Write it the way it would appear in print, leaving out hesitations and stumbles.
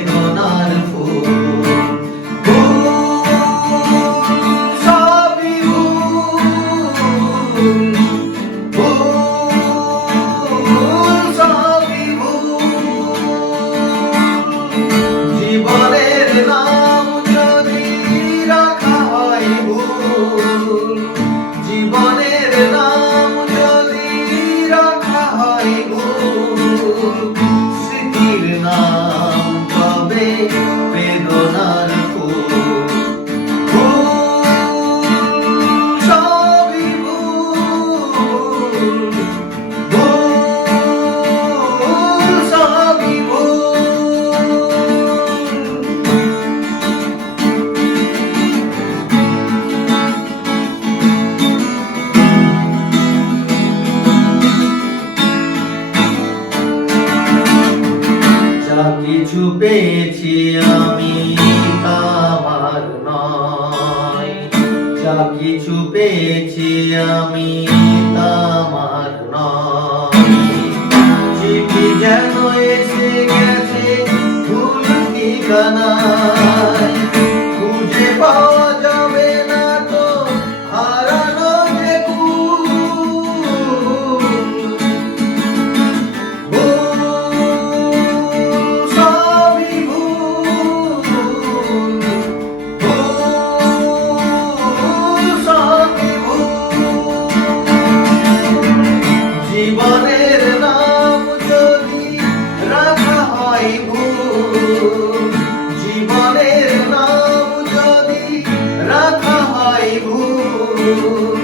বেদনার ফুল। জীবনের নাম যদি রাখা হয় ভুল, জীবনের নাম যদি রাখা হয় ভুল, স্মৃতির নাম তবে বেদনার ফুল। সবই ভুল, সবই যা কিছু পেয়েছি আমি তা আমার নয়, যা কিছু পেয়েছি আমি তা আমার নয়। চিঠি যেন এসে গেছে ভুল ঠিকানায়, খুঁজে পাওয়া যাবে না তো হারানো যে কুল। জীবনের নাম যদি রাখা হয় ভুল, জীবনের নাম যদি রাখা হয় ভুল,